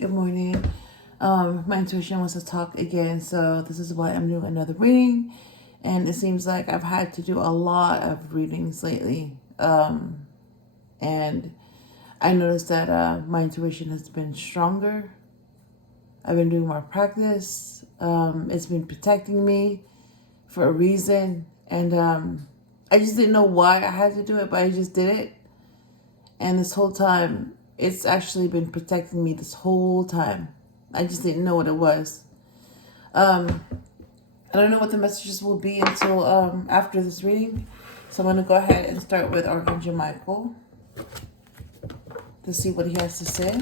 Good morning. My intuition wants to talk again, so this is why I'm doing another reading. And it seems like I've had to do a lot of readings lately. And I noticed that my intuition has been stronger. I've been doing more practice. It's been protecting me for a reason. And I just didn't know why I had to do it, but I just did it. And this whole time, it's actually been protecting me this whole time. I just didn't know what it was. I don't know what the messages will be until after this reading. So I'm going to go ahead and start with Archangel Michael to see what he has to say.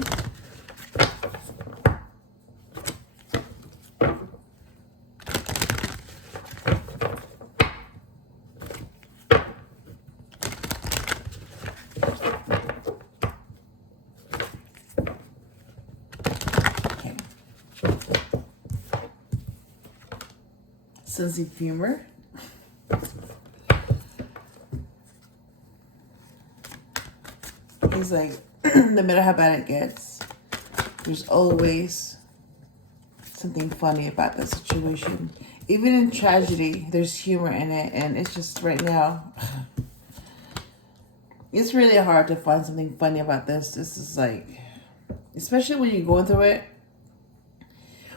Sense of humor. He's like, no matter how bad it gets, there's always something funny about that situation. Even in tragedy, there's humor in it. And it's just right now, it's really hard to find something funny about this. This is like, especially when you're going through it.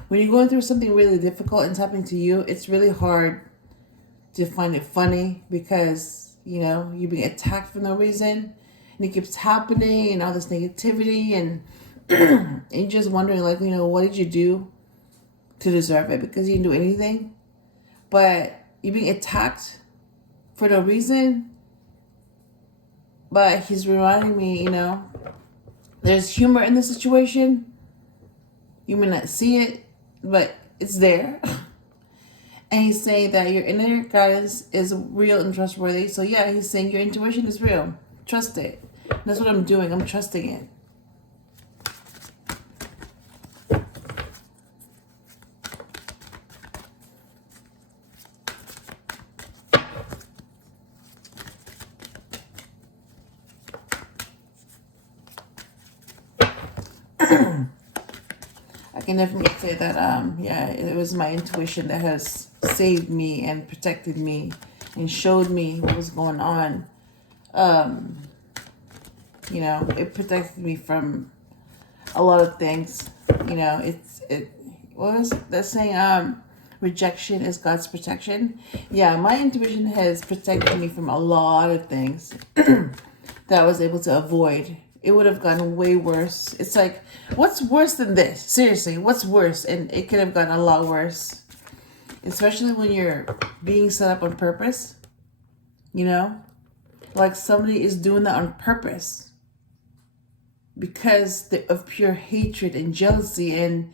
When you're going through something really difficult and it's happening to you, it's really hard to find it funny because, you know, you're being attacked for no reason. And it keeps happening and all this negativity and, and you're just wondering, like, you know, what did you do to deserve it? Because you didn't do anything. But you're being attacked for no reason. But he's reminding me, you know, there's humor in the situation. You may not see it, but it's there. And he's saying that your inner guidance is real and trustworthy. So yeah, he's saying your intuition is real. Trust it. And that's what I'm doing. I'm trusting it. I can definitely say that, yeah, it was my intuition that has saved me and protected me and showed me what was going on. You know, it protected me from a lot of things. You know, what was that saying? Rejection is God's protection. Yeah, my intuition has protected me from a lot of things that I was able to avoid. It would have gotten way worse. It's like, what's worse than this? Seriously, what's worse? And it could have gotten a lot worse. Especially when you're being set up on purpose. You know? Like somebody is doing that on purpose. Because of pure hatred and jealousy. And,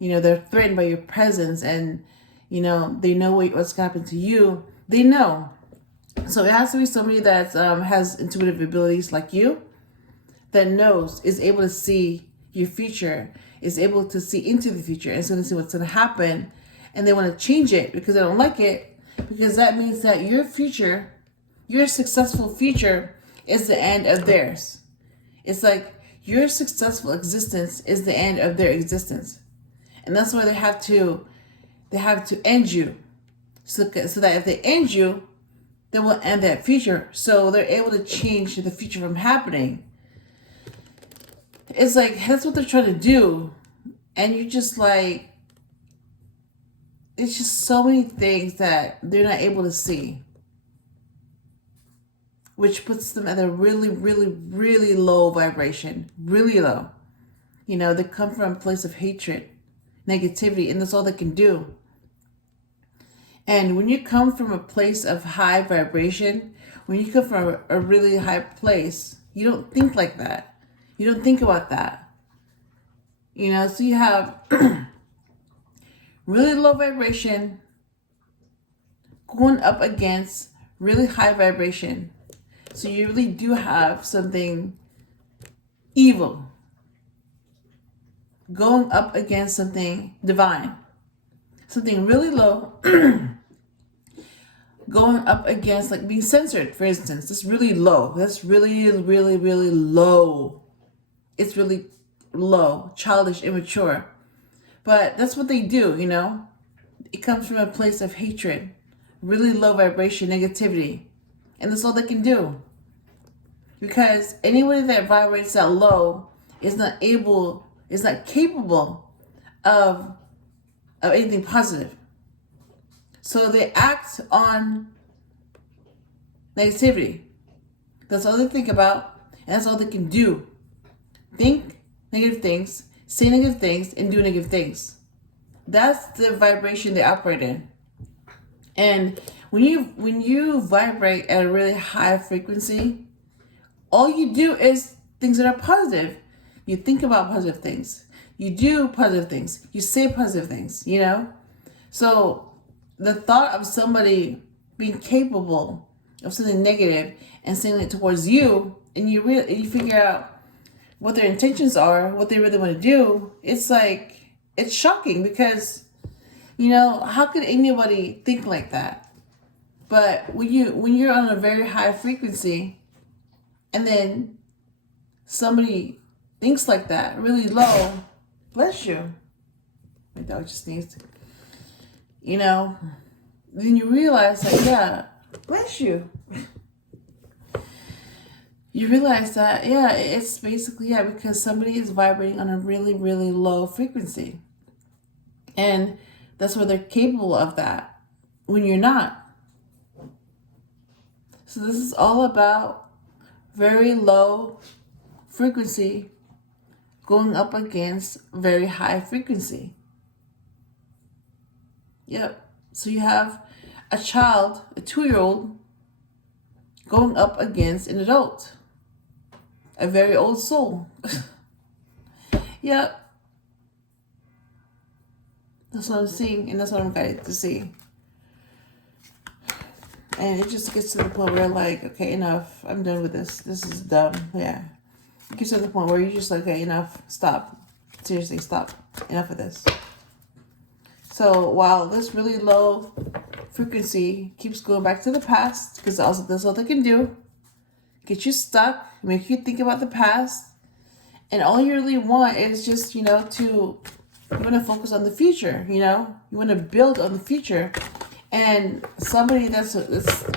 you know, they're threatened by your presence. And, you know, they know what's going to happen to you. They know. So it has to be somebody that has intuitive abilities like you. That knows, is able to see your future, is able to see into the future, and is going to see what's going to happen, and they want to change it because they don't like it, because that means that your future, your successful future, is the end of theirs. It's like your successful existence is the end of their existence, and that's why they have to end you, so that if they end you, they will end that future, so they're able to change the future from happening. It's like, that's what they're trying to do. And you're just like, it's just so many things that they're not able to see. Which puts them at a really, really, really low vibration. Really low. You know, they come from a place of hatred, negativity, and that's all they can do. And when you come from a place of high vibration, when you come from a really high place, you don't think like that. You don't think about that. You know, so you have really low vibration going up against really high vibration. So you really do have something evil going up against something divine. Something really low going up against, like being censored, for instance. That's really low. That's really, really, really low. It's really low, childish, immature. But that's what they do, you know? It comes from a place of hatred, really low vibration, negativity. And that's all they can do. Because anybody that vibrates that low is not capable of anything positive. So they act on negativity. That's all they think about, and that's all they can do. Think negative things, say negative things, and do negative things. That's the vibration they operate in. And when you vibrate at a really high frequency, all you do is things that are positive. You think about positive things. You do positive things. You say positive things, you know? So the thought of somebody being capable of something negative and saying it towards you, and you figure out what their intentions are, what they really want to do, it's like, it's shocking because, you know, how could anybody think like that? But when you're on a very high frequency and then somebody thinks like that, really low, bless you. My dog just sneezed. You know, then you realize that, yeah, bless you. You realize that, yeah, it's basically, yeah, because somebody is vibrating on a really, really low frequency. And that's where they're capable of that when you're not. So this is all about very low frequency going up against very high frequency. Yep. So you have a child, a 2-year-old, going up against an adult, a very old soul. Yep. That's what I'm seeing, and that's what I'm guided to see. And it just gets to the point where, like, okay, enough. I'm done with this. This is dumb. Yeah. It gets to the point where you're just like, okay, enough. Stop. Seriously, stop. Enough of this. So while this really low frequency keeps going back to the past, because also that's all they can do, get you stuck, make you think about the past, and all you really want is just, you know, you want to focus on the future, you know? You want to build on the future. And somebody that's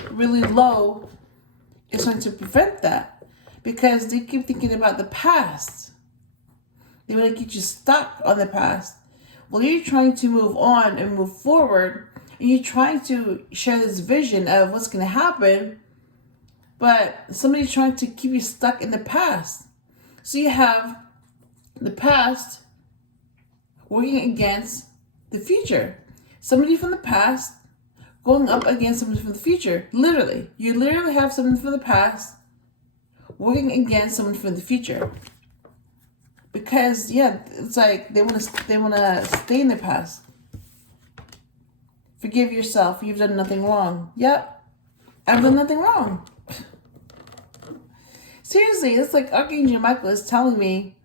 really low is trying to prevent that because they keep thinking about the past. They want to get you stuck on the past. Well, you're trying to move on and move forward, and you're trying to share this vision of what's going to happen, but somebody's trying to keep you stuck in the past. So you have the past working against the future. Somebody from the past going up against somebody from the future. Literally. You literally have someone from the past working against someone from the future. Because, yeah, it's like they want to stay in the past. Forgive yourself. You've done nothing wrong. Yep. I've done nothing wrong. Seriously, it's like Archangel Michael is telling me,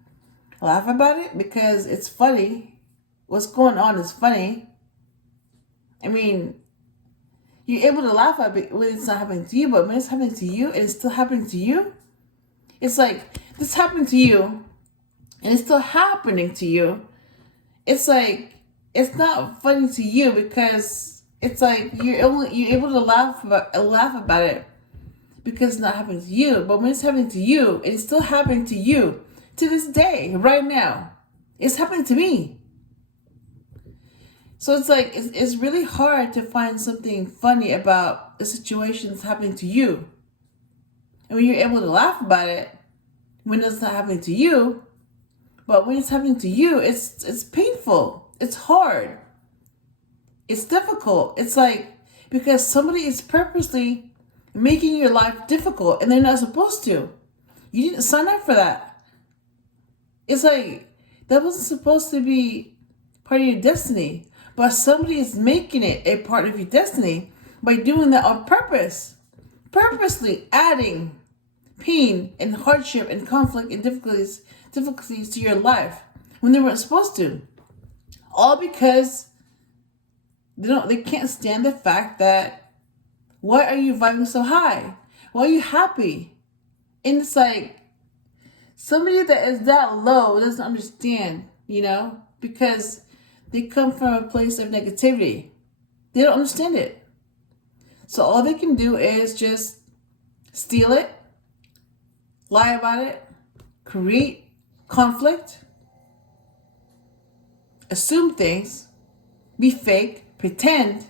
laugh about it because it's funny. What's going on is funny. I mean, you're able to laugh at it when it's not happening to you, but when it's happening to you and it's still happening to you, it's like, this happened to you and it's still happening to you. It's like, it's not funny to you because it's like you're able to laugh about it because it's not happening to you. But when it's happening to you, and it's still happening to you to this day, right now, it's happening to me. So it's like, it's really hard to find something funny about a situation that's happening to you. And when you're able to laugh about it, when it's not happening to you, but when it's happening to you, it's painful. It's hard. It's difficult. It's like, because somebody is purposely making your life difficult and they're not supposed to. You didn't sign up for that. It's like, that wasn't supposed to be part of your destiny. But somebody is making it a part of your destiny by doing that on purpose. Purposely adding pain and hardship and conflict and difficulties to your life when they weren't supposed to. All because they can't stand the fact that, why are you vibing so high? Why are you happy? And it's like, Somebody that is that low doesn't understand, you know, because they come from a place of negativity. They don't understand it. So all they can do is just steal it, lie about it, create conflict, assume things, be fake, pretend,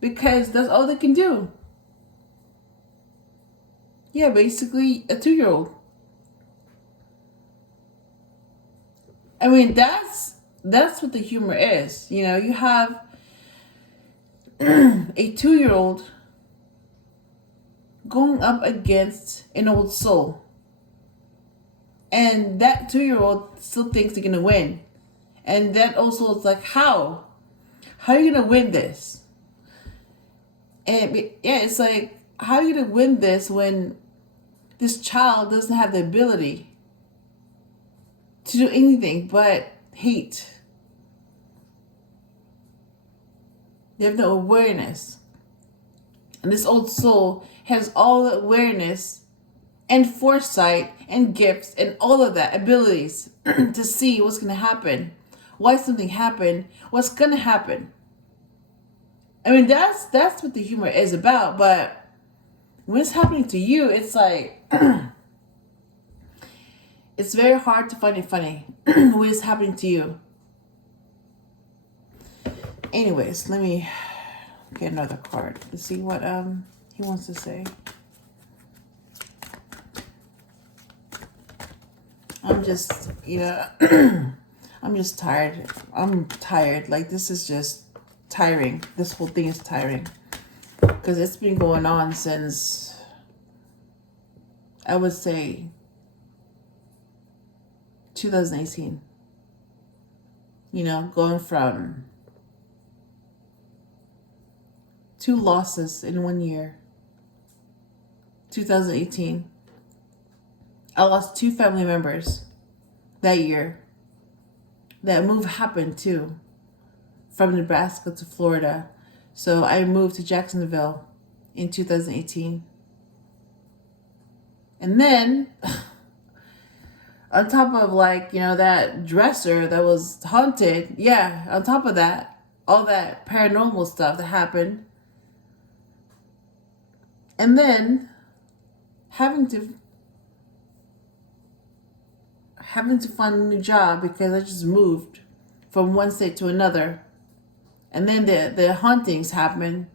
because that's all they can do. Yeah, basically a 2-year-old. I mean, that's what the humor is. You know, you have a 2-year-old going up against an old soul. And that 2-year-old still thinks they're going to win. And that also is like, how? How are you going to win this? And yeah, it's like, how are you going to win this when this child doesn't have the ability to do anything but hate? They have no awareness. And this old soul has all the awareness and foresight and gifts and all of that abilities to see what's going to happen, why something happened, what's going to happen. I mean, that's what the humor is about. But when it's happening to you, it's like it's very hard to find it funny when it's happening to you. Anyways, let me get another card to see what he wants to say. I'm just, I'm just tired. I'm tired. Like, this is just tiring. This whole thing is tiring. Because it's been going on since, I would say, 2018. You know, going from 2 losses in 1 year. 2018. I lost 2 family members that year. That move happened too, from Nebraska to Florida. So I moved to Jacksonville in 2018. And then, on top of, like, you know, that dresser that was haunted, yeah, on top of that, all that paranormal stuff that happened. And then having to find a new job because I just moved from one state to another. And then the hauntings happened.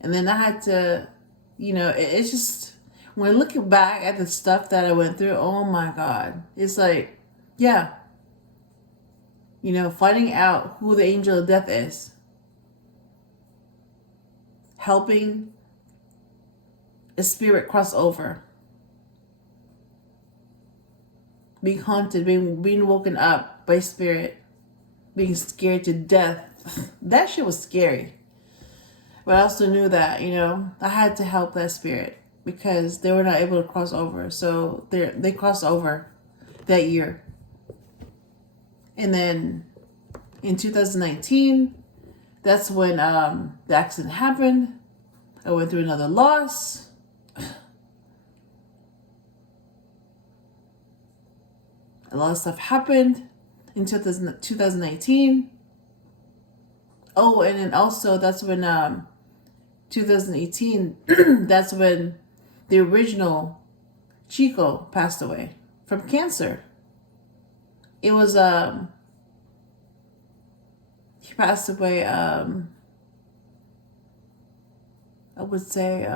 And then I had to, you know, it's just, when I look back at the stuff that I went through, oh my God. It's like, yeah. You know, finding out who the angel of death is. Helping a spirit cross over. Being haunted, being woken up by spirit, being scared to death. That shit was scary. But I also knew that, you know, I had to help that spirit because they were not able to cross over. So they crossed over that year. And then in 2019, that's when the accident happened. I went through another loss. A lot of stuff happened in 2019. Oh, and then also that's when 2018, that's when the original Chico passed away from cancer. It was he passed away I would say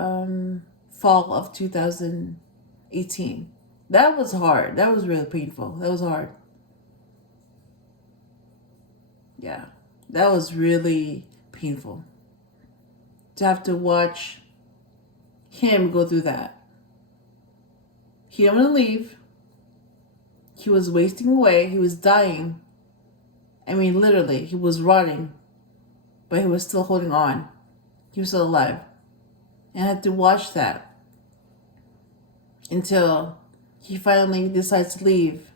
fall of 2018. That was hard. That was really painful. That was hard. Yeah. That was really painful. To have to watch him go through that. He didn't want to leave. He was wasting away. He was dying. I mean, literally, he was rotting. But he was still holding on. He was still alive. And I had to watch that until he finally decides to leave,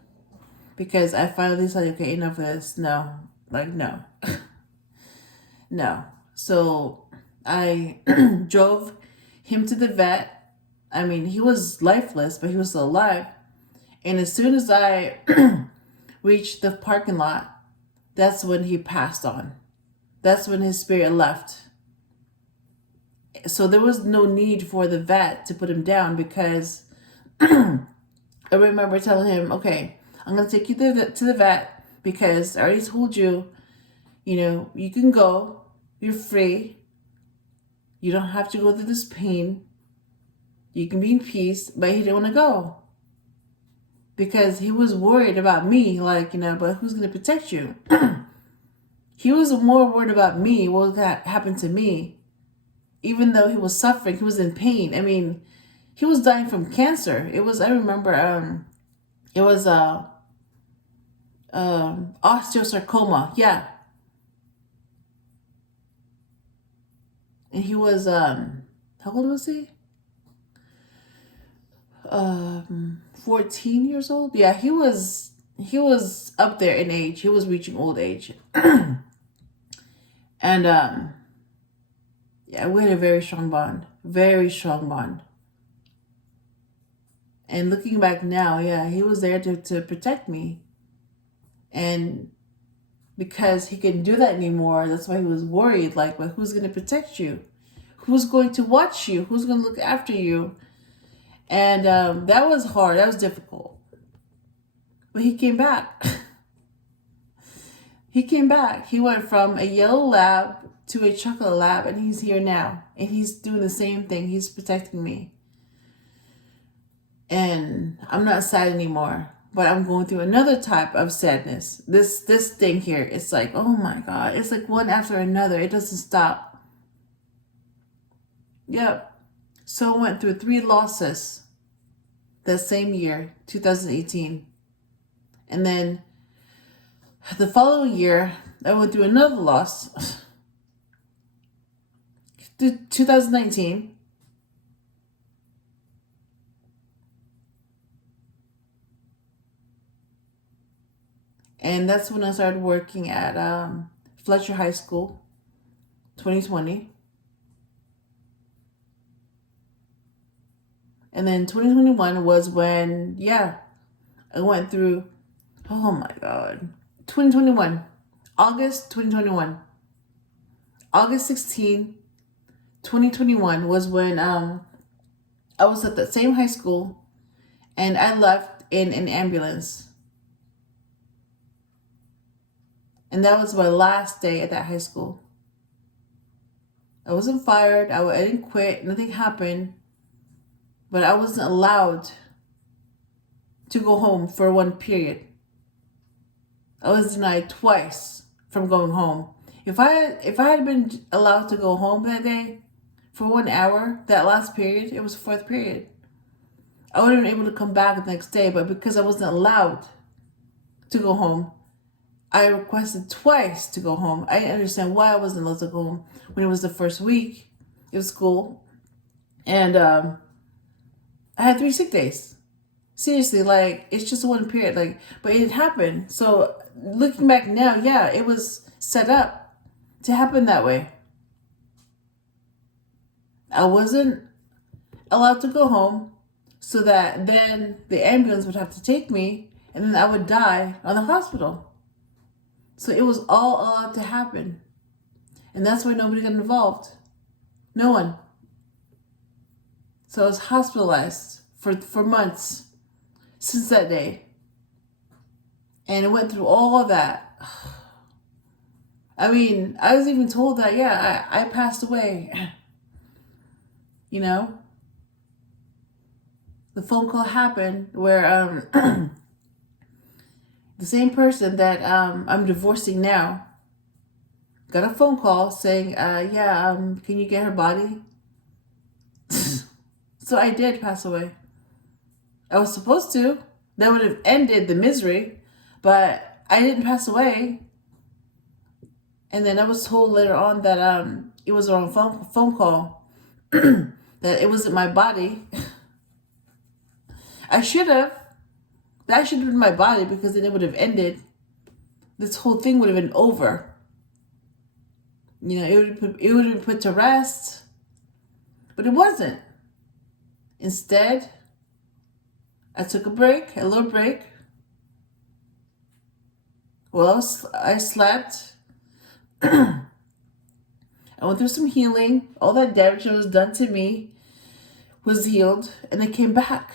because I finally decided, okay, enough of this. No, like, no. No. So I drove him to the vet. I mean, he was lifeless, but he was still alive. And as soon as I reached the parking lot, that's when he passed on. That's when his spirit left. So there was no need for the vet to put him down, because I remember telling him, okay, I'm going to take you to the vet because I already told you, you can go. You're free. You don't have to go through this pain. You can be in peace. But he didn't want to go because he was worried about me, but who's going to protect you? He was more worried about me, what was going to happen to me. Even though he was suffering, he was in pain. I mean, he was dying from cancer. I remember, it was osteosarcoma. Yeah. And he was, how old was he? 14 years old. Yeah, he was up there in age. He was reaching old age. And, yeah, we had a very strong bond. Very strong bond. And looking back now, yeah, he was there to protect me. And because he couldn't do that anymore, that's why he was worried. But who's going to protect you? Who's going to watch you? Who's going to look after you? And that was hard. That was difficult. But he came back. He came back. He went from a yellow lab to a chocolate lab, and he's here now. And he's doing the same thing. He's protecting me. And I'm not sad anymore, but I'm going through another type of sadness. This thing here, it's like, oh my God. It's like one after another. It doesn't stop. Yep. So I went through 3 losses that same year, 2018. And then the following year, I went through another loss, 2019. And that's when I started working at Fletcher High School, 2020. And then 2021 was when, I went through, oh my God, 2021, August 2021. August 16, 2021 was when I was at the same high school, and I left in an ambulance. And that was my last day at that high school. I wasn't fired. I didn't quit. Nothing happened. But I wasn't allowed to go home for one period. I was denied twice from going home. If I had been allowed to go home that day for 1 hour, that last period, it was 4th period, I would have been able to come back the next day. But because I wasn't allowed to go home, I requested twice to go home. I didn't understand why I wasn't allowed to go home when it was the first week of school. And I had 3 sick days. Seriously, it's just one period. But it happened. So looking back now, yeah, it was set up to happen that way. I wasn't allowed to go home so that then the ambulance would have to take me, and then I would die on the hospital. So it was all allowed to happen. And that's why nobody got involved. No one. So I was hospitalized for months since that day. And I went through all of that. I mean, I was even told that, I passed away. The phone call happened where the same person that I'm divorcing now got a phone call saying, can you get her body? So I did pass away. I was supposed to. That would have ended the misery, but I didn't pass away. And then I was told later on that it was a wrong phone call, that it wasn't my body. That should have been my body, because then it would have ended. This whole thing would have been over. It would have been put to rest, but it wasn't. Instead, I took a break, a little break. Well, I slept. I went through some healing. All that damage that was done to me was healed, and it came back.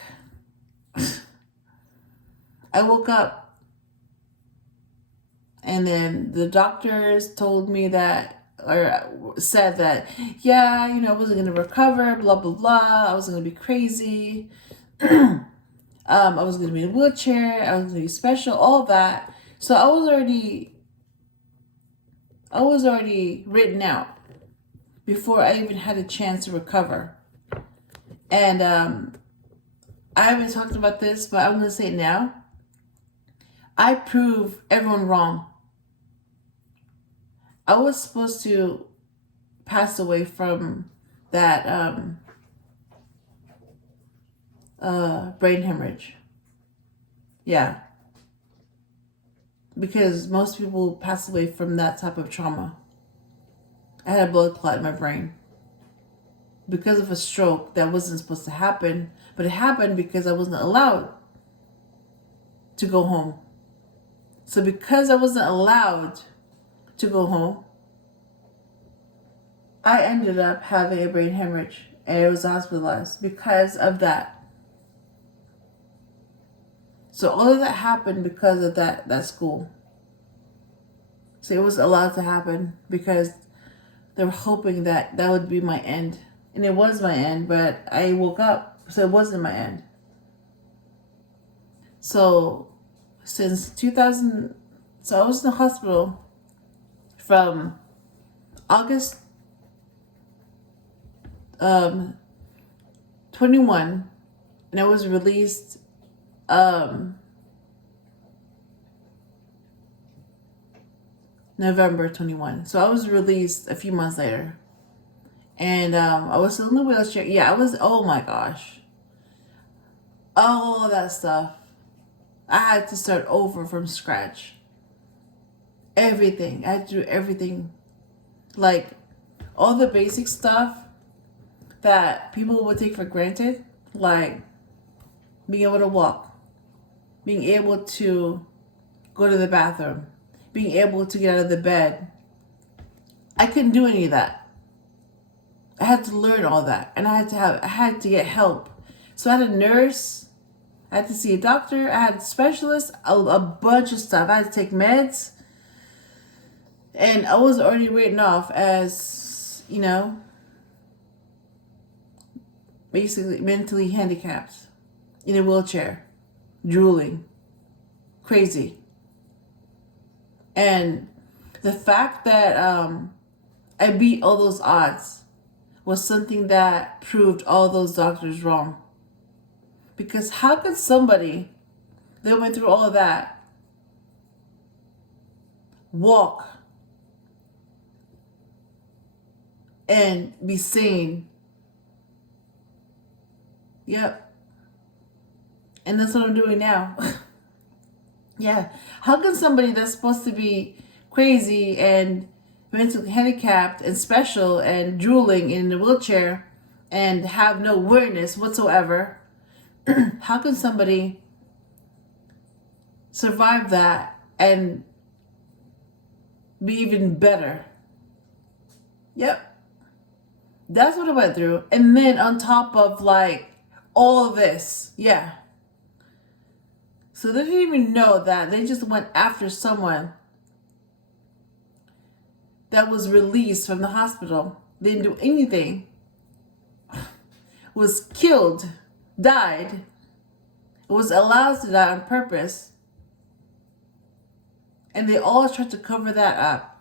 I woke up, and then the doctors told me that, or said that, yeah, I wasn't going to recover, blah, blah, blah. I wasn't going to be crazy. I was going to be in a wheelchair. I was going to be special, all that. So I was already written out before I even had a chance to recover. And I haven't talked about this, but I'm going to say it now. I prove everyone wrong. I was supposed to pass away from that brain hemorrhage. Yeah. Because most people pass away from that type of trauma. I had a blood clot in my brain because of a stroke that wasn't supposed to happen, but it happened because I wasn't allowed to go home. So because I wasn't allowed to go home, I ended up having a brain hemorrhage, and I was hospitalized because of that. So all of that happened because of that school. So it was allowed to happen because they were hoping that would be my end. And it was my end, but I woke up, so it wasn't my end. So since 2000, so I was in the hospital from August 21, and I was released November 21. So I was released a few months later. And I was still in the wheelchair. Yeah, oh my gosh. All that stuff. I had to start over from scratch. Everything. I had to do everything. Like, all the basic stuff that people would take for granted. Like, being able to walk. Being able to go to the bathroom. Being able to get out of the bed. I couldn't do any of that. I had to learn all that. And I had to get help. So I had a nurse. I had to see a doctor. I had a specialist. A bunch of stuff. I had to take meds. And I was already written off as, basically mentally handicapped. In a wheelchair. Drooling. Crazy. And the fact that I beat all those odds was something that proved all those doctors wrong. Because how could somebody that went through all of that walk and be sane? Yep. And that's what I'm doing now. Yeah. How can somebody that's supposed to be crazy and mentally handicapped and special and drooling in a wheelchair and have no awareness whatsoever, how can somebody survive that and be even better? Yep. That's what I went through. And then on top of all of this, yeah. So they didn't even know that. They just went after someone that was released from the hospital. They didn't do anything. Was killed, died, was allowed to die on purpose. And they all tried to cover that up.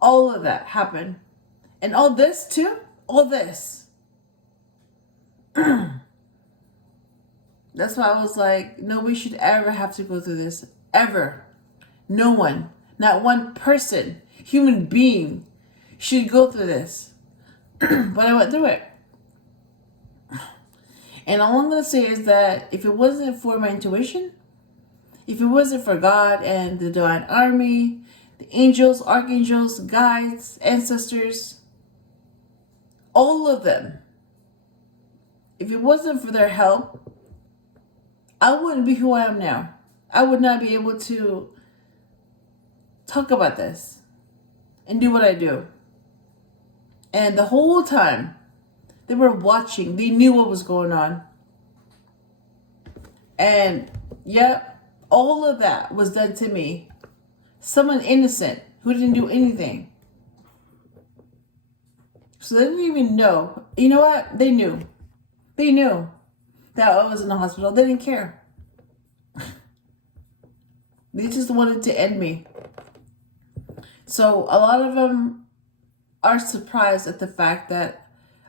All of that happened. And all this too? All this. That's why I was like, nobody should ever have to go through this. Ever. No one. Not one person. Human being should go through this. But I went through it. And all I'm going to say is that if it wasn't for my intuition, if it wasn't for God and the divine army, the angels, archangels, guides, ancestors, all of them, if it wasn't for their help, I wouldn't be who I am now. I would not be able to talk about this and do what I do. And the whole time they were watching, they knew what was going on. And yep, all of that was done to me. Someone innocent who didn't do anything. So they didn't even know. You know what? They knew. They knew that I was in the hospital. They didn't care. They just wanted to end me. So a lot of them are surprised at the fact that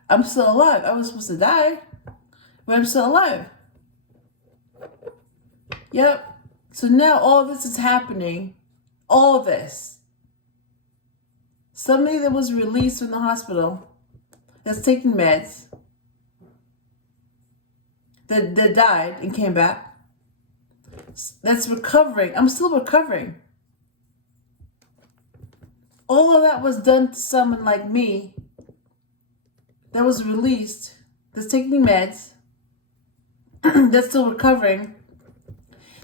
I'm still alive. I was supposed to die, but I'm still alive. Yep. So now all this is happening. All this. Somebody that was released from the hospital, that's taking meds, that died and came back, that's recovering. I'm still recovering. All of that was done to someone like me that was released, that's taking meds, that's still recovering,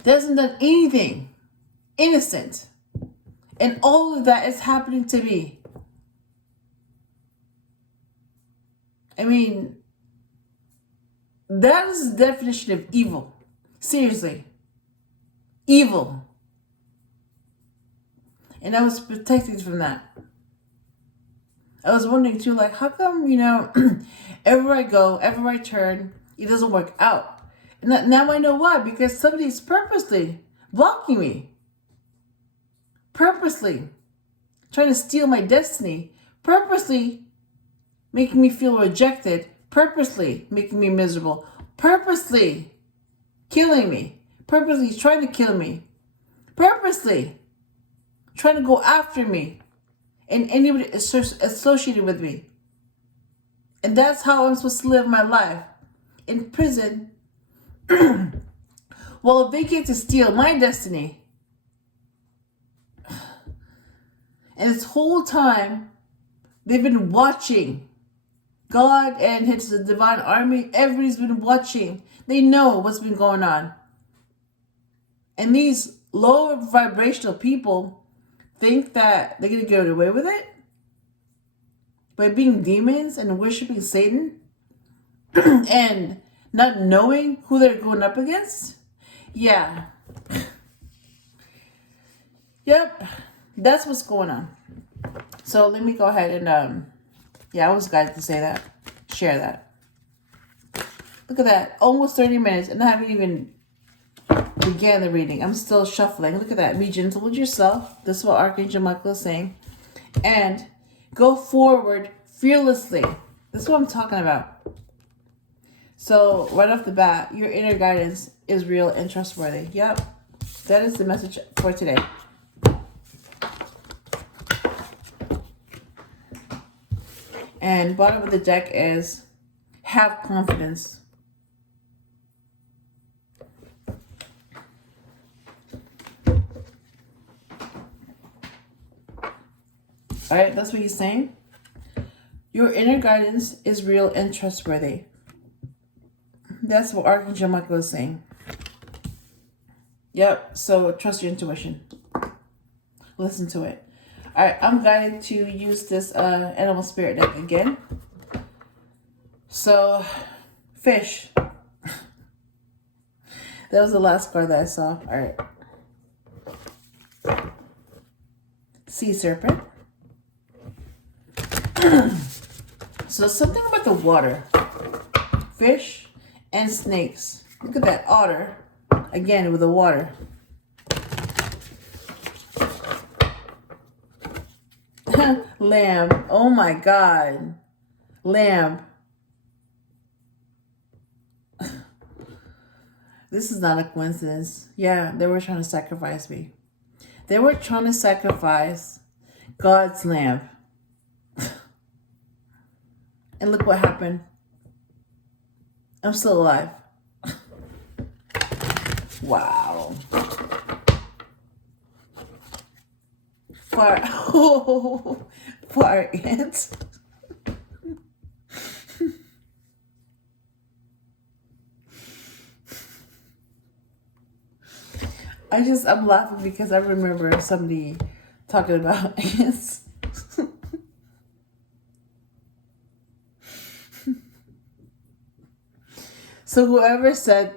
that hasn't done anything, innocent. And all of that is happening to me. I mean, that is the definition of evil. Seriously. Evil. And I was protected from that. I was wondering too, like, how come, everywhere I go, everywhere I turn, it doesn't work out? And now I know why. Because somebody's purposely blocking me. Purposely trying to steal my destiny. Purposely making me feel rejected. Purposely making me miserable. Purposely killing me. Purposely trying to kill me. Purposely trying to go after me and anybody associated with me. And that's how I'm supposed to live my life. In prison. Well, if they get to steal my destiny, and this whole time they've been watching, God and his divine army, everybody's been watching. They know what's been going on. And these lower vibrational people think that they're going to get away with it by being demons and worshiping Satan and not knowing who they're going up against. Yeah. Yep. That's what's going on. So let me go ahead and, I was guided to say that. Share that. Look at that. Almost 30 minutes and I haven't even began the reading. I'm still shuffling. Look at that. Be gentle with yourself. This is what Archangel Michael is saying. And go forward fearlessly. This is what I'm talking about. So right off the bat, your inner guidance is real and trustworthy. Yep. That is the message for today. And bottom of the deck is have confidence. All right, that's what he's saying. Your inner guidance is real and trustworthy. That's what Archangel Michael is saying. Yep, so trust your intuition. Listen to it. All right, I'm guided to use this animal spirit deck again. So, fish. That was the last card that I saw. All right. Sea serpent. So something about the water. Fish and snakes. Look at that otter. Again, with the water. Lamb. Oh my God. Lamb. This is not a coincidence. Yeah, they were trying to sacrifice me. They were trying to sacrifice God's lamb. And look what happened. I'm still alive. Wow. Far ants. I'm laughing because I remember somebody talking about ants. So whoever's talking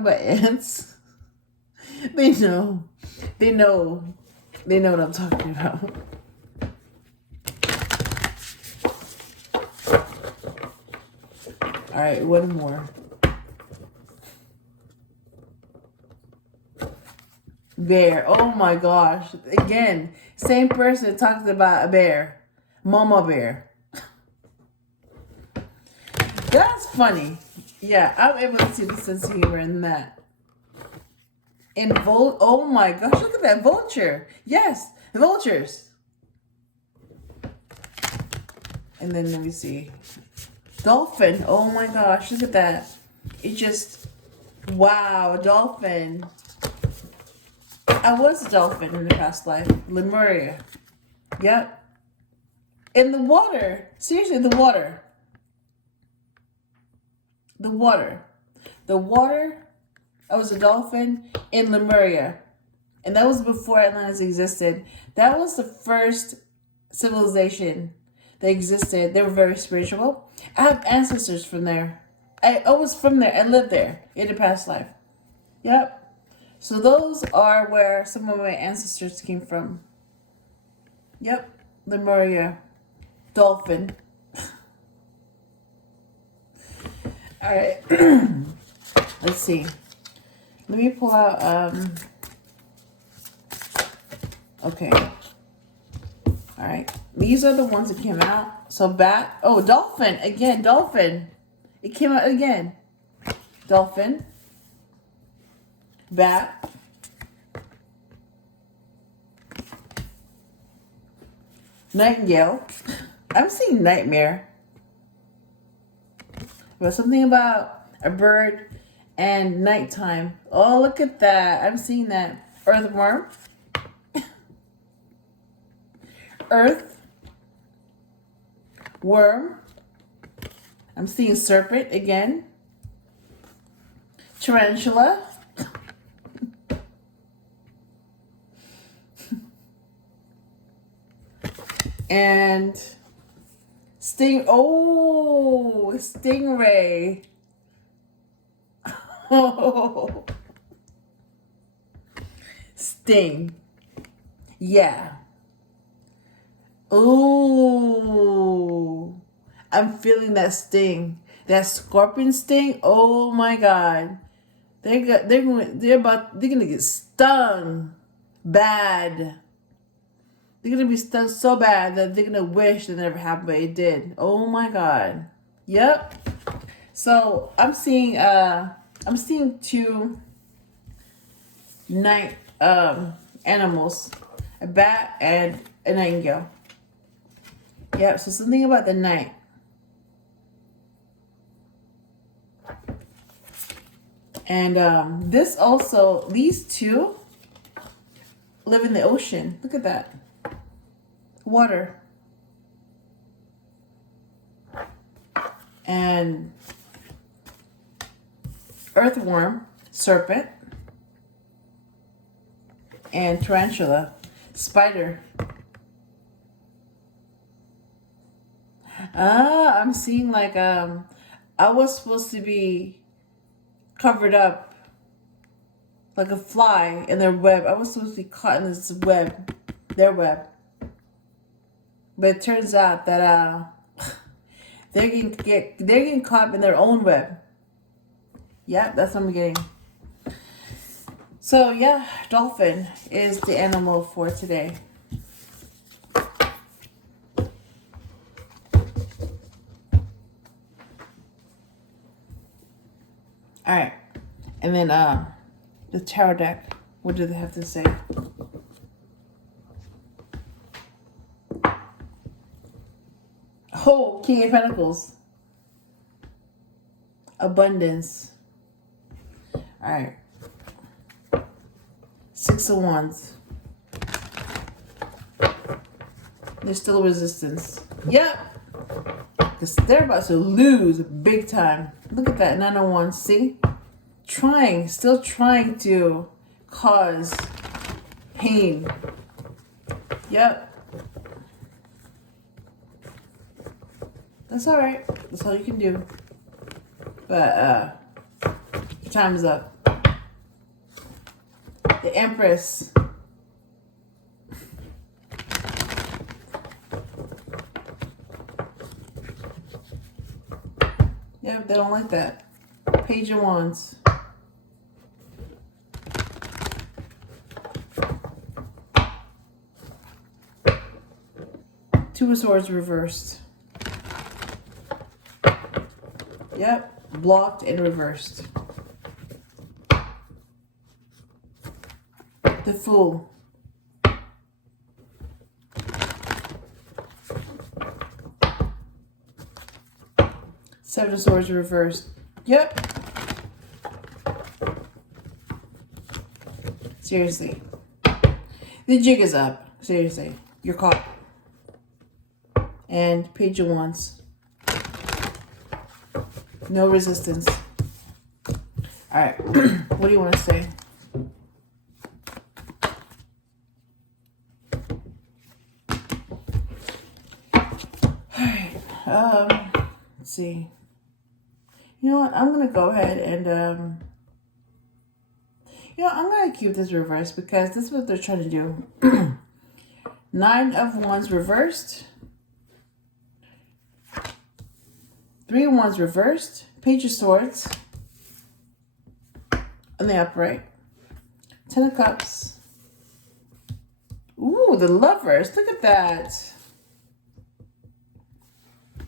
about ants, they know what I'm talking about. All right, one more. Bear. Oh my gosh. Again, same person talks about a bear. Mama bear. That's funny. Yeah, I'm able to see the sense of humor in that. Oh my gosh, look at that vulture. Yes, vultures. And then let me see. Dolphin. Oh my gosh, look at that. It just, wow, dolphin. I was a dolphin in the past life. Lemuria. Yep. In the water. Seriously, the water. The water. The water. I was a dolphin in Lemuria. And that was before Atlantis existed. That was the first civilization that existed. They were very spiritual. I have ancestors from there. I was from there. I lived there in a past life. Yep. So those are where some of my ancestors came from. Yep. Lemuria. Dolphin. All right. Let's see. Let me pull out, okay. All right. These are the ones that came out. So bat. Oh, dolphin. Again, dolphin. It came out again. Dolphin. Bat. Nightingale. I'm seeing nightmare. But something about a bird and nighttime. Oh, look at that. I'm seeing that. Earthworm. Earth. Worm. I'm seeing serpent again. Tarantula. And stingray. Oh, sting. Yeah. Oh, I'm feeling that sting. That scorpion sting. Oh my God. They're gonna get stung bad. They're gonna be stung so bad that they're gonna wish that never happened, but it did. Oh my God. Yep. So I'm seeing two night animals, a bat and a nightingale. Yep. So something about the night. And these two live in the ocean. Look at that. Water. And earthworm, serpent, and tarantula, spider. I'm seeing like I was supposed to be covered up like a fly in their web. I was supposed to be caught in this web, their web. But it turns out that they're getting caught in their own web. Yeah, that's what I'm getting. So yeah, dolphin is the animal for today. All right, and then the tarot deck. What do they have to say? Oh, King of Pentacles. Abundance. All right. Six of Wands. There's still resistance. Yep. Because they're about to lose big time. Look at that. 9 of Wands. See? Still trying to cause pain. Yep. That's all right. That's all you can do. But your time is up. The Empress. Yep, they don't like that. Page of Wands. Two of Swords reversed. Yep, blocked and reversed. The Fool. Seven of Swords reversed. Yep. Seriously. The jig is up. Seriously. You're caught. And Page of Wands. No resistance. Alright. What do you want to say? Alright. Let's see. You know what? I'm going to go ahead and, I'm going to keep this reversed because this is what they're trying to do. Nine of Wands reversed. Three of Wands reversed. Page of Swords. On the upright. Ten of Cups. Ooh, the Lovers. Look at that.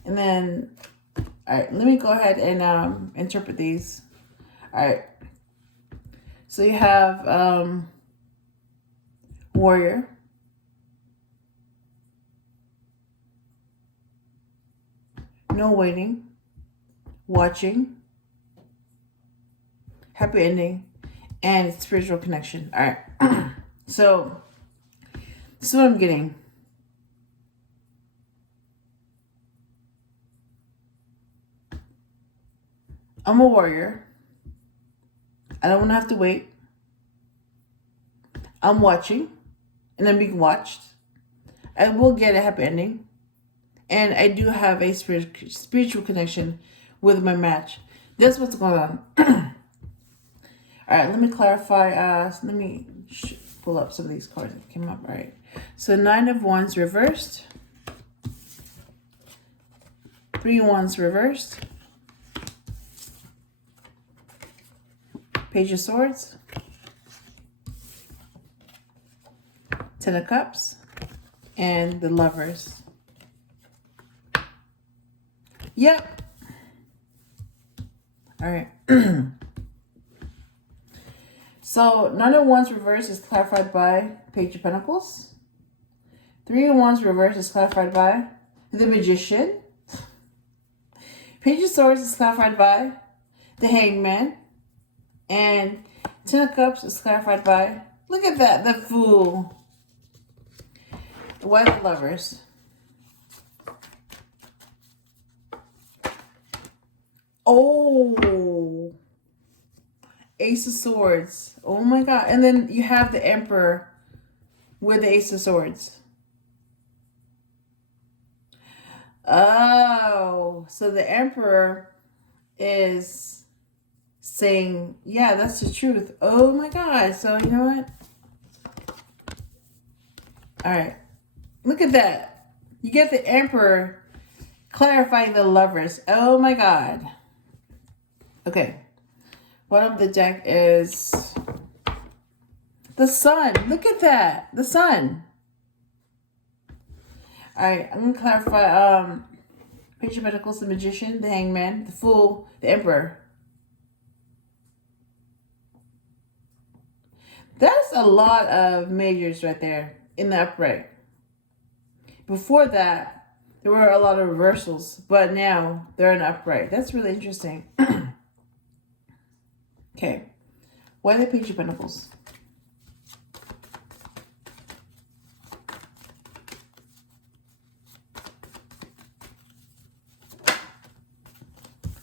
And then, all right, let me go ahead and interpret these. All right. So you have Warrior. No waiting. Watching. Happy ending. And spiritual connection. All right. So this is what I'm getting. I'm a warrior. I don't want to have to wait. I'm watching. And I'm being watched. I will get a happy ending. And I do have a spiritual connection with my match. That's what's going on. All right, let me clarify. Let me pull up some of these cards that came up. All right. So Nine of Wands reversed. Three of Wands reversed. Page of Swords. Ten of Cups. And the Lovers. Yep. All right. So Nine of Wands reverse is clarified by Page of Pentacles. Three of Wands reverse is clarified by the Magician. Page of Swords is clarified by the Hangman. And Ten of Cups is clarified by, look at that, the Fool. Why the Lovers? Oh, Ace of Swords. Oh my God. And then you have the Emperor with the Ace of Swords. Oh, so the Emperor is saying, yeah, that's the truth. Oh my God. So you know what? All right. Look at that. You get the Emperor clarifying the Lovers. Oh my God. Okay. Bottom of the deck is the Sun. Look at that. The Sun. All right. I'm going to clarify Page of Pentacles, the Magician, the Hangman, the Fool, the Emperor. That's a lot of majors right there in the upright. Before that, there were a lot of reversals, but now they're in upright. That's really interesting. Okay. Why the Page of Pentacles?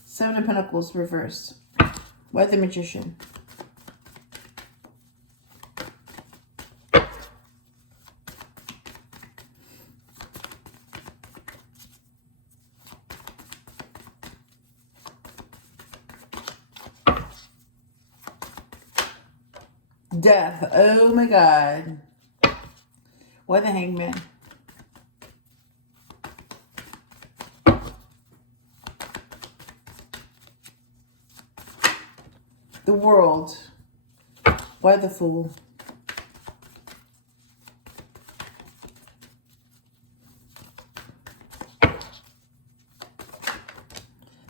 Seven of Pentacles reversed. Why the Magician? Death. Oh my God. Why the Hangman? The World. Why the Fool?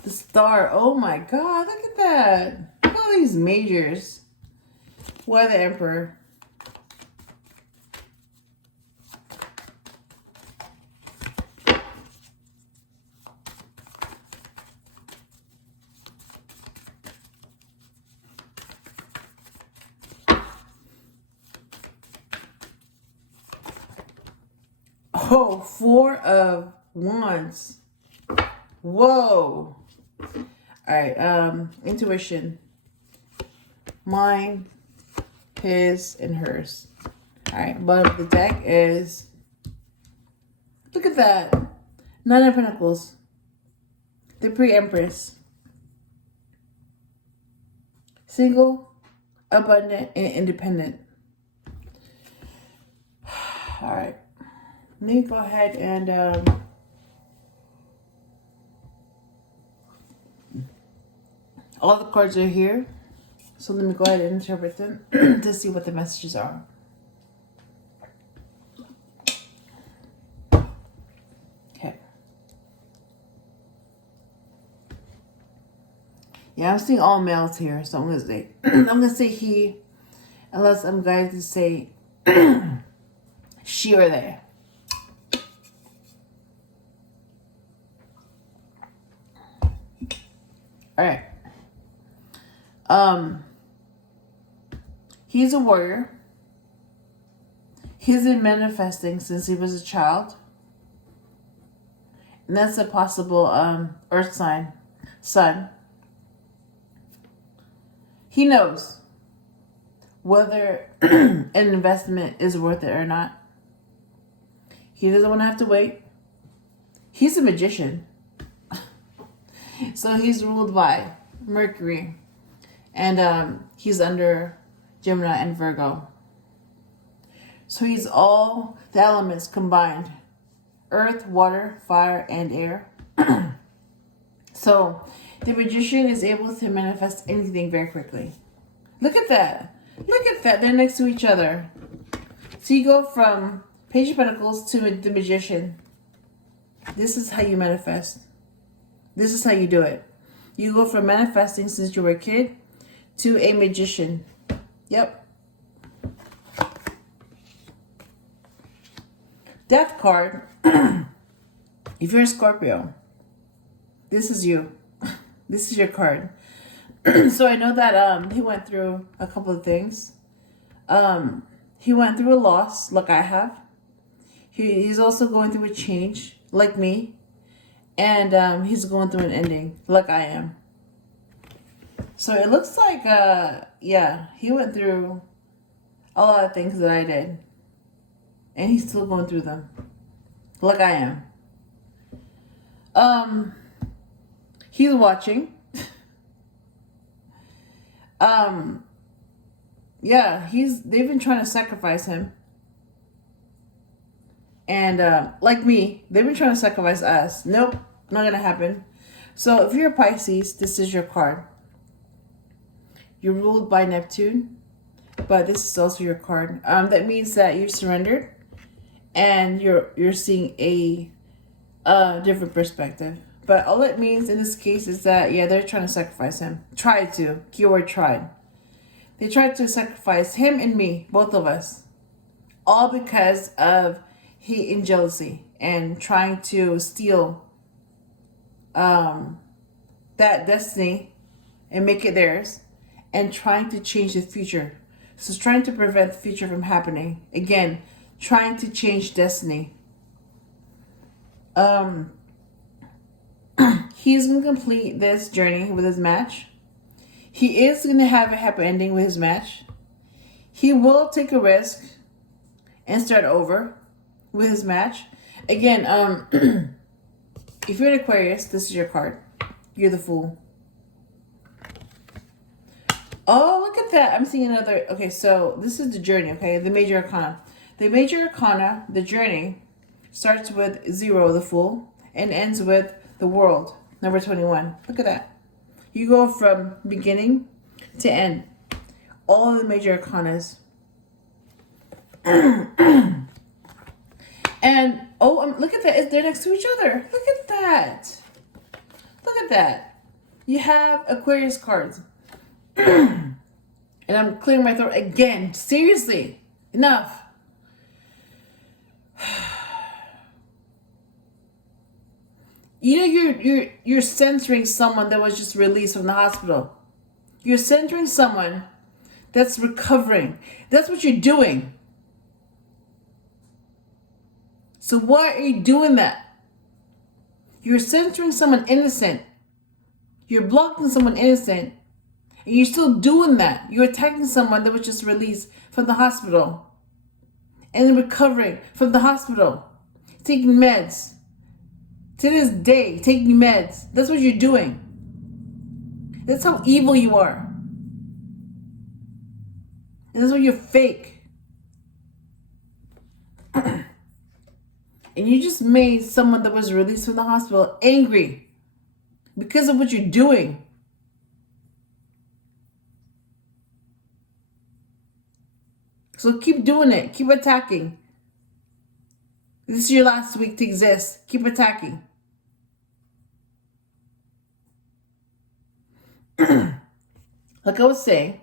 The Star. Oh my God, look at that. Look at all these majors. Why the Emperor? Oh, 4 of Wands. Whoa. All right, intuition. Mine, his, and hers. All right, bottom of the deck is, look at that. 9 of Pentacles. The pre-Empress. Single, abundant, and independent. All right. Let me go ahead and all the cards are here. So let me go ahead and interpret them to see what the messages are. Okay. Yeah, I'm seeing all males here, so I'm gonna say I'm gonna say he, unless I'm guided to say she or they. All right. He's a warrior. He's been manifesting since he was a child. And that's a possible earth sign, sun. He knows whether an investment is worth it or not. He doesn't want to have to wait. He's a magician. So he's ruled by Mercury. And he's under Gemini and Virgo. So he's all the elements combined. Earth, water, fire, and air. So the magician is able to manifest anything very quickly. Look at that. Look at that. They're next to each other. So you go from Page of Pentacles to the magician. This is how you manifest. This is how you do it. You go from manifesting since you were a kid to a magician. Yep. Death card. If you're a Scorpio, this is you. This is your card. So I know that he went through a couple of things. He went through a loss, like I have. He's also going through a change, like me. And he's going through an ending, like I am. So it looks like, yeah, he went through a lot of things that I did. And he's still going through them, like I am. He's watching. Yeah, they've been trying to sacrifice him. And like me, they've been trying to sacrifice us. Nope, not gonna happen. So if you're a Pisces, this is your card. You're ruled by Neptune, but this is also your card. That means that you're surrendered, and you're seeing a different perspective. But all it means in this case is that, yeah, they're trying to sacrifice him. Tried to. Keyword tried. They tried to sacrifice him and me, both of us. All because of hate and jealousy and trying to steal that destiny and make it theirs, and trying to change the future. So it's trying to prevent the future from happening. Again, trying to change destiny. He's going to complete this journey with his match. He is going to have a happy ending with his match. He will take a risk and start over with his match. Again, if you're an Aquarius, this is your card. You're the Fool. Oh, look at that. I'm seeing another. Okay, so this is the journey, okay? The major arcana. The major arcana, the journey, starts with 0, the Fool, and ends with the World, number 21. Look at that. You go from beginning to end. All of the major arcanas. And, oh, look at that. They're next to each other. Look at that. Look at that. You have Aquarius cards. And I'm clearing my throat again. Seriously. Enough. You know, you're censoring someone that was just released from the hospital. You're censoring someone that's recovering. That's what you're doing. So why are you doing that? You're censoring someone innocent. You're blocking someone innocent. And you're still doing that. You're attacking someone that was just released from the hospital. And then recovering from the hospital. Taking meds. To this day, taking meds. That's what you're doing. That's how evil you are. And that's why you're fake. And you just made someone that was released from the hospital angry because of what you're doing. So keep doing it. Keep attacking. This is your last week to exist. Keep attacking. Like I was saying,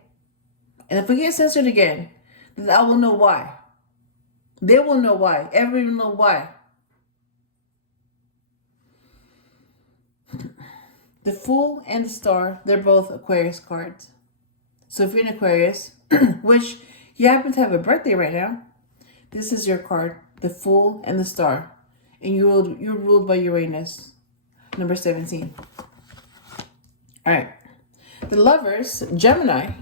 and if we get censored again, then I will know why. They will know why. Everyone will know why. The Fool and the Star, they're both Aquarius cards. So if you're in Aquarius, which you happen to have a birthday right now, this is your card, the Fool and the Star. And you're ruled by Uranus, number 17. All right. The Lovers, Gemini.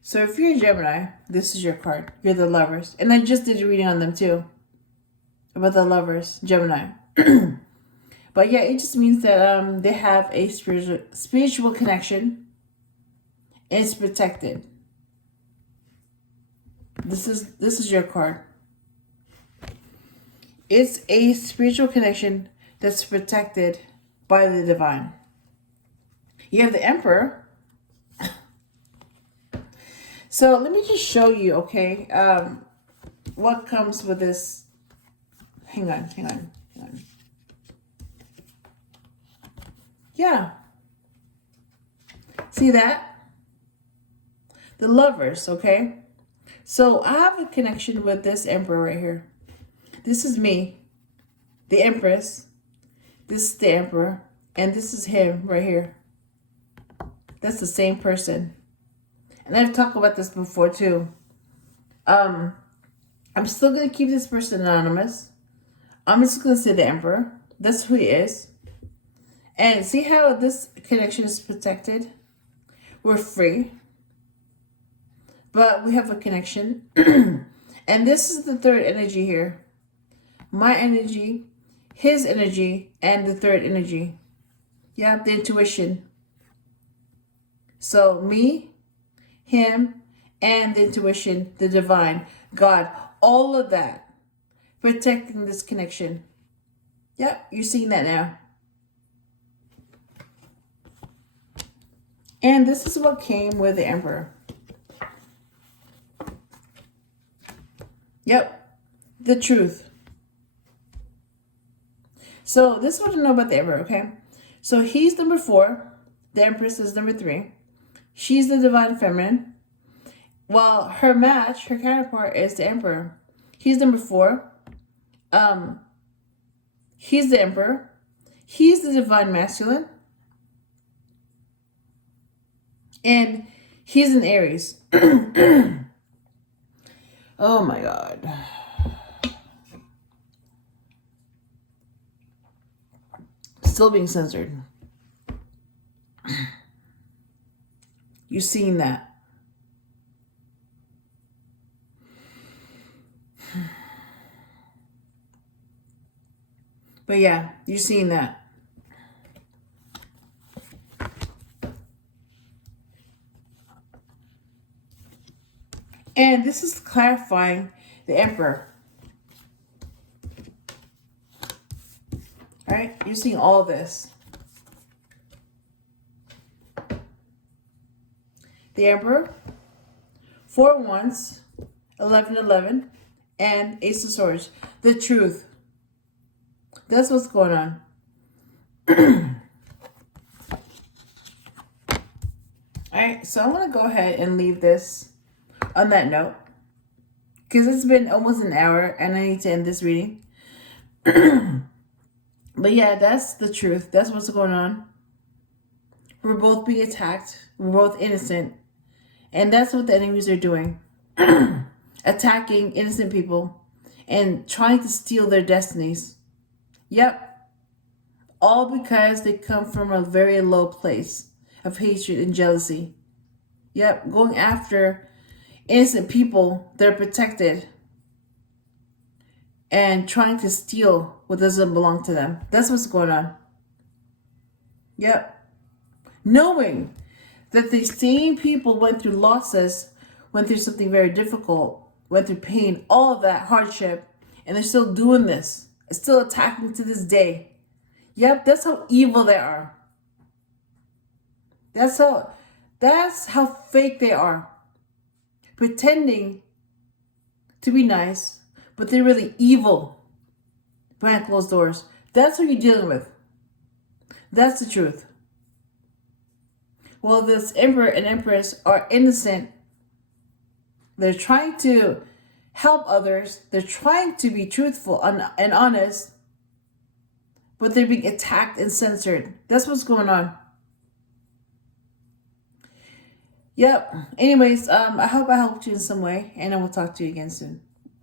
So if you're a Gemini, this is your card. You're the Lovers. And I just did a reading on them too. About the Lovers, Gemini. But yeah, it just means that they have a spiritual connection. And it's protected. This is your card. It's a spiritual connection that's protected by the divine. You have the Emperor. So let me just show you, okay, what comes with this. Hang on. Yeah. See that? The Lovers, okay? So I have a connection with this Emperor right here. This is me, the Empress. This is the Emperor. And this is him right here. That's the same person. And I've talked about this before too. I'm still going to keep this person anonymous. I'm just going to say the Emperor. That's who he is. And see how this connection is protected? We're free. But we have a connection. And this is the third energy here. My energy, his energy, and the third energy. Yeah, the intuition. So me, him, and the intuition, the divine, God, all of that. Protecting this connection. Yep, you're seeing that now. And this is what came with the Emperor. Yep, the truth. So this is what you know about the Emperor, okay? So he's number 4. The Empress is number 3. She's the divine feminine. While her match, her counterpart, is the Emperor. He's number 4. He's the Emperor. He's the divine masculine. And he's in Aries. Oh my God. Still being censored. You've seen that. But yeah, you're seeing that. this is clarifying the Emperor. All right, you're seeing all this. The Emperor, 4 Wands, 11, and Ace of Swords. The truth. That's what's going on. Alright, so I'm going to go ahead and leave this on that note. Because it's been almost an hour and I need to end this reading. But yeah, that's the truth. That's what's going on. We're both being attacked. We're both innocent. And that's what the enemies are doing. Attacking innocent people and trying to steal their destinies. Yep. All because they come from a very low place of hatred and jealousy. Yep. Going after innocent people that are protected and trying to steal what doesn't belong to them. That's what's going on. Yep. Knowing that the same people went through losses, went through something very difficult, went through pain, all of that hardship, and they're still doing this, still attacking to this day. Yep, that's how evil they are. That's how fake they are. Pretending to be nice, but they're really evil behind closed doors. That's what you're dealing with. That's the truth. Well, this Emperor and Empress are innocent. They're trying to help others. They're trying to be truthful and honest. But they're being attacked and censored. That's what's going on. Yep. Anyways, I hope I helped you in some way. And I will talk to you again soon.